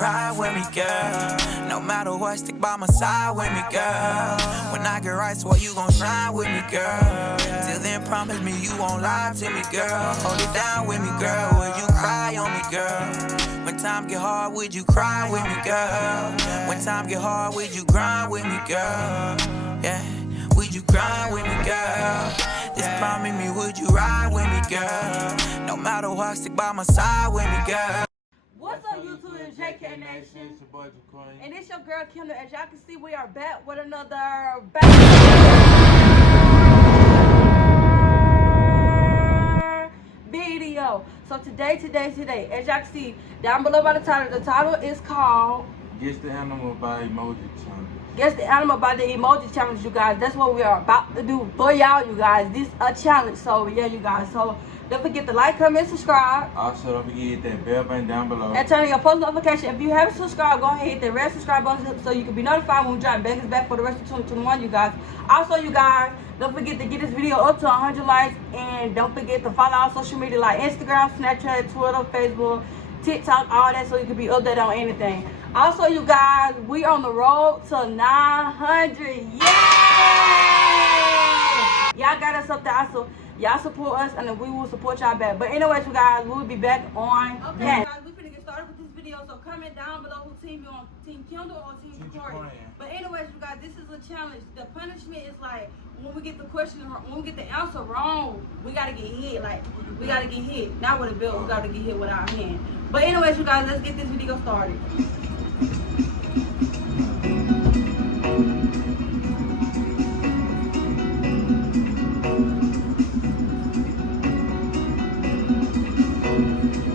ride with me, girl. No matter what, stick by my side with me, girl. When I get right, swear you gon' shine with me, girl. Till then, promise me you won't lie to me, girl. Hold it down with me, girl. Will you cry on me, girl? When time get hard, would you cry with me, girl? When time get hard, would you grind with me, girl? Yeah, would you grind with me, girl? Just promise me, would you ride with me, girl? No matter what, stick by my side with me, girl. What's up, YouTube and JK Nation? It's your boy JACOREN. And it's your girl KYNDAL. As y'all can see, we are back with another video. So today, as y'all can see down below by the title is called Guess the Animal by Emoji Challenge. Guess the Animal by the Emoji Challenge, you guys. That's what we are about to do for y'all, you guys. This is a challenge. So yeah, you guys. So don't forget to like, comment, subscribe. Also, don't forget to hit that bell button down below. And turn on your post notification. If you haven't subscribed, go ahead and hit the red subscribe button so you can be notified when we drop bangers back for the rest of 2021, you guys. Also, you guys, don't forget to get this video up to 100 likes. And don't forget to follow our social media like Instagram, Snapchat, Twitter, Facebook, TikTok, all that, so you can be updated on anything. Also, you guys, we on the road to 900. Yeah! Y'all got us up there. So y'all support us, and then we will support y'all back. But anyways, you guys, we'll be back on. Okay, guys, we finna get started with this video. So comment down below who team you on, Team KYNDAL or Team JACOREN. But anyways, you guys, this is a challenge. The punishment is like when we get the question wrong, when we get the answer wrong, we gotta get hit. Like we gotta get hit, not with a belt. We gotta get hit with our hand. But anyways, you guys, let's get this video started.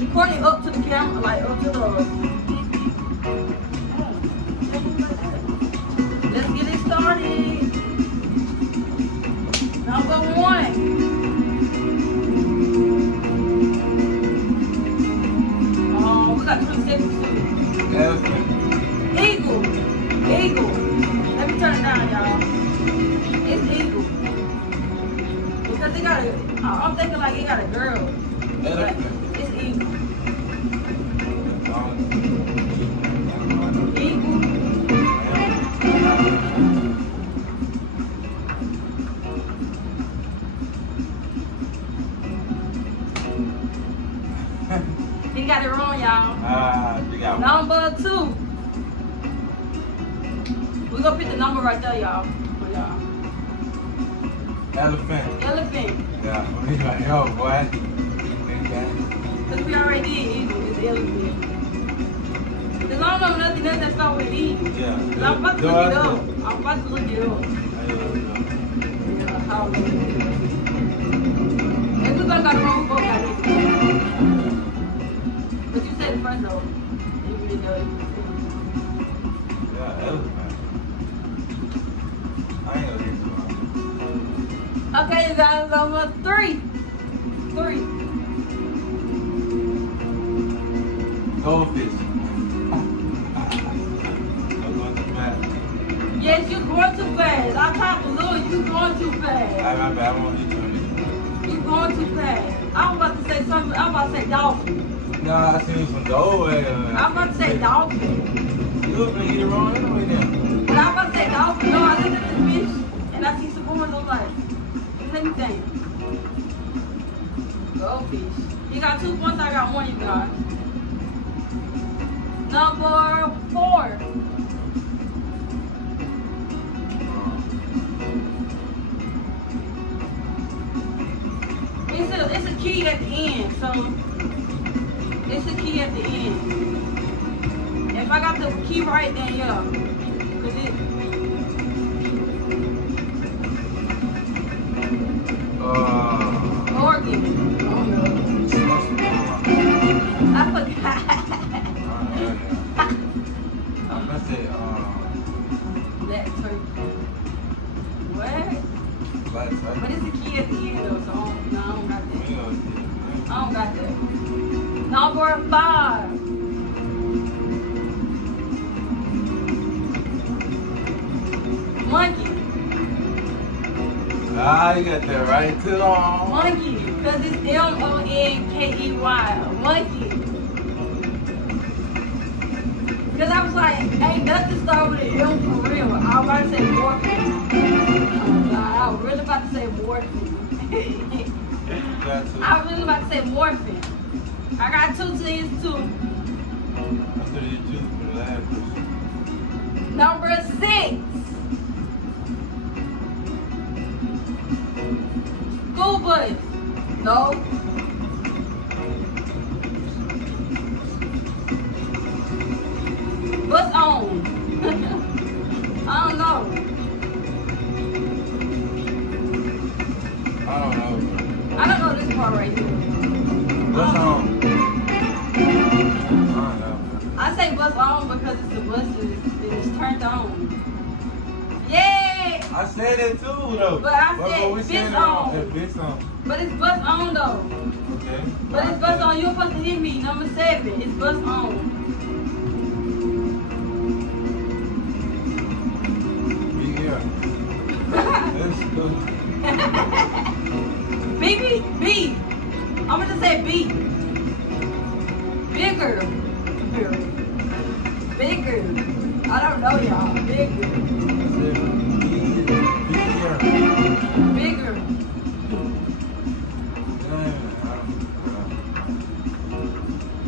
Recording up to the camera, like up to the. Let's get it started. Number one. Oh, we got 20 seconds too. Eagle. Eagle. Let me turn it down, y'all. It's eagle. Because it got a. I'm thinking like it got a girl. Like, it's eagle. He got it wrong, y'all. Number two. We're gonna put the number right there, y'all. For y'all. Elephant. Elephant. Yeah, we like, yo, boy. Because we already did eagle. It's elephant. Because I don't know nothing else that starts with eagle. Yeah. I'm about to look it up. I'm about to look it up. If we got the wrong book, I did. But you said it first though. You really know it. Yeah, elephant. I ain't gonna get too much. Okay, you guys, number three. Goldfish. I'm going too fast. Yes, you're going too fast. I talked a little, you're going too fast. My bad, I won't hit you on this. You're going too fast. I was about to say something, I was about to say dolphin. No, I seen some gold. I was about to say dolphin. You look like you get it wrong anyway now. But I was about to say dolphin. No, I looked at the fish and I see some ones. I'm like, let me think. Goldfish. You got 2 points, I got 1, you guys. Number 4. It's a key at the end, so it's a key at the end. If I got the key right, then yeah. Cause it. Organ. Oh no. I forgot. I'm gonna say, Black turkey. What? black turkey. But it's a key at the end though, so no, I don't got that. We gonna see. I don't got that. Number 5. Monkey. Ah, you got that right too. Monkey. Because it's M-O-N-K-E-Y. Monkey. Cause I was like, ain't nothing start with an M for real. I was about to say morphine. Oh God, I was really about to say morphine. I was really about to say morphine. I got 2 T's too. That's what you do for the last person. Number 6. School bus. No. Bus on. I don't know. I don't know. I don't know this part right here. What's on? I don't know. I say bus on because it's the buses. It's turned on. Yay! I said it too though. But I said what we bitch saying on. Bitch on. But it's bus on though. Okay. But it's bus on. You're supposed to hit me. Number 7. It's bus on. B. I'm gonna just say B. Bigger. I don't know, y'all. Bigger.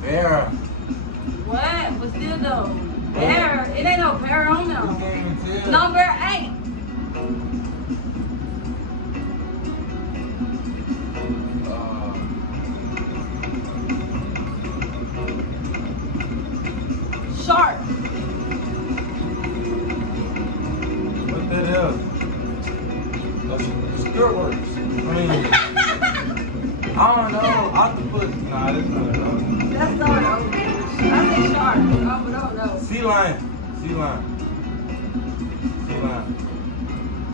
Bear. What? But still though. Bear. It ain't no bear on them. Number 8. Shark. What that is? That's skirt works. I mean, I don't know. Octopus. Nah, that's not it. That's not over. I say shark. I don't know. Sea lion.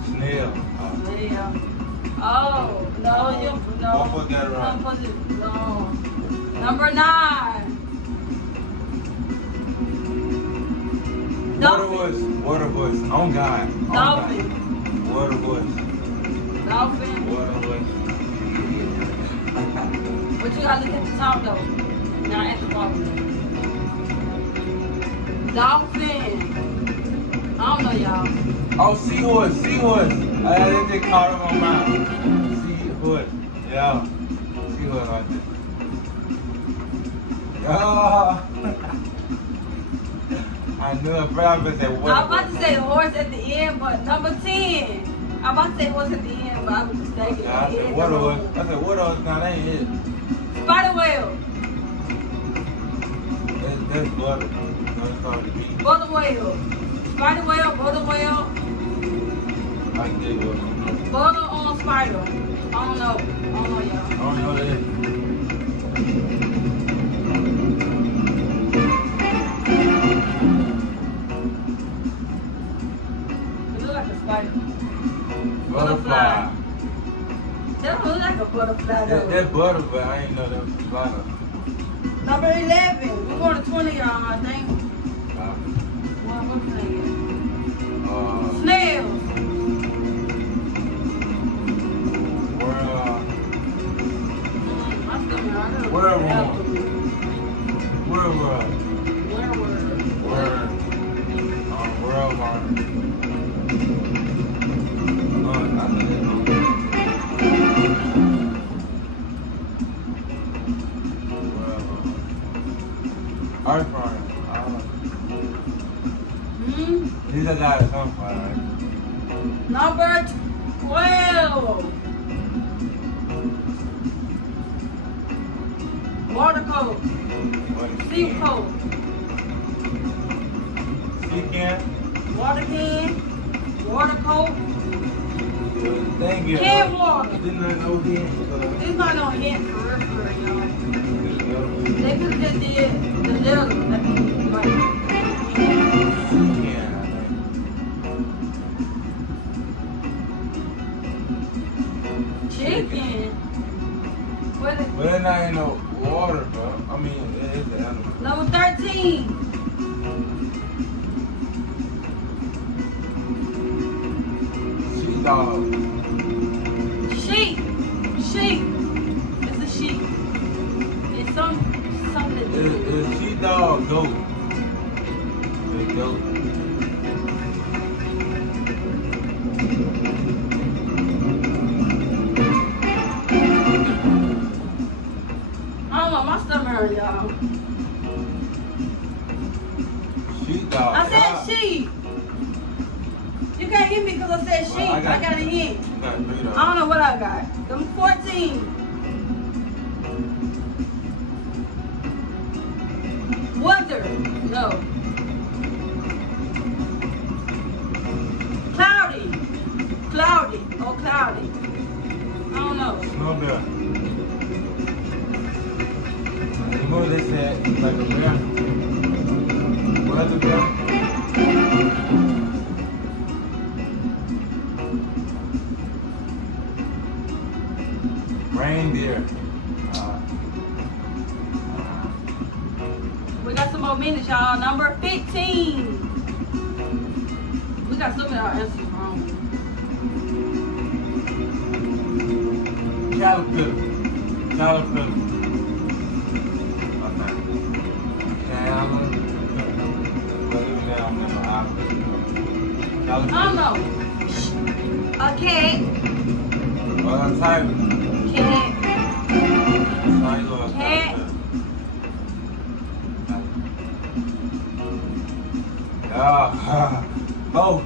Snail. Yeah. Oh, no, you no. What got it right? No. Number 9. Water voice. On God. Dolphin. Water voice. Dolphin. Water voice. But you gotta look at the top though. Not at the bottom. Dolphin. I don't know y'all. Oh, seahorse. That just caught him on my seahorse. Yeah. Seahorse right there. Oh. I knew it, bro. I was about to say horse at the end, but number 10. I'm about to say horse at the end, but I was mistaken. Yeah, I said water horse. Now that ain't it. Spider whale. That's butter. That's called the beat. Butter whale. Spider whale, butter whale. I can dig it. Butter on spider. I don't know, y'all. I don't know that. Butterfly. That don't look like a butterfly though. That butterfly, I ain't know that was a spider. Number 11. We're going to 20, y'all, I think. What's snails. These are guys on fire, right? Number 12. Water coat. Sea coat. Sea can. Water can. Water coat. Thank you. Can water. Didn't I know can? It's not gonna hit for real, y'all. They could have just did the little. I mean, like. Chicken. But it's not in no water, bro. I mean, it is the animal. Number 13. Sheep dog. Sheep. It's a sheep. It's something. It's sheep dog, goat. Yo. I don't know, my stomach hurt, y'all. Sheepdog. I said sheep. You can't hit me because I said sheep. Well, I got a hint. You got 3 though. I don't know what I got. Them 14. Wonder. No. Cloudy. Cloudy. Oh, cloudy. I don't know. Snow bear. Remember they said like a bear. What's a bear? Reindeer. We got some more minutes, y'all. Number 15. We got some of our answers wrong. Caterpillar. Caterpillar. Okay. Caterpillar. I don't know. A cat. Tiger. Cat. Tiger. Cat. Both.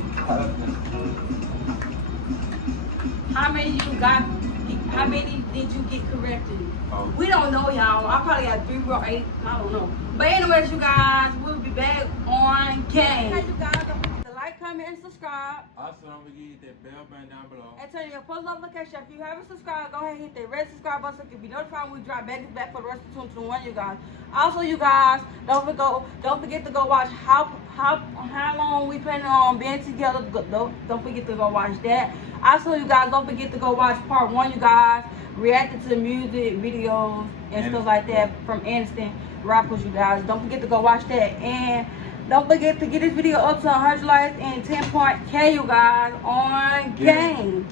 How many you got? How many did you get corrected? Oh. We don't know, y'all. I probably got 3 or 8. I don't know. But anyways, you guys, we'll be back on game. Hey, you guys, don't forget to like, comment, and subscribe. Also, don't forget to hit that bell button down below. And turn your post notification. If you haven't subscribed, go ahead and hit that red subscribe button so you can be notified when we drop back for the rest of 2021, you guys. Also, you guys, don't forget to go watch how long we planning on being together. Don't forget to go watch that. Also, you guys, don't forget to go watch part 1, you guys. Reacting to the music videos and stuff like that from Instant Rappers, you guys. Don't forget to go watch that. And don't forget to get this video up to 100 likes and 10.k, you guys, on game.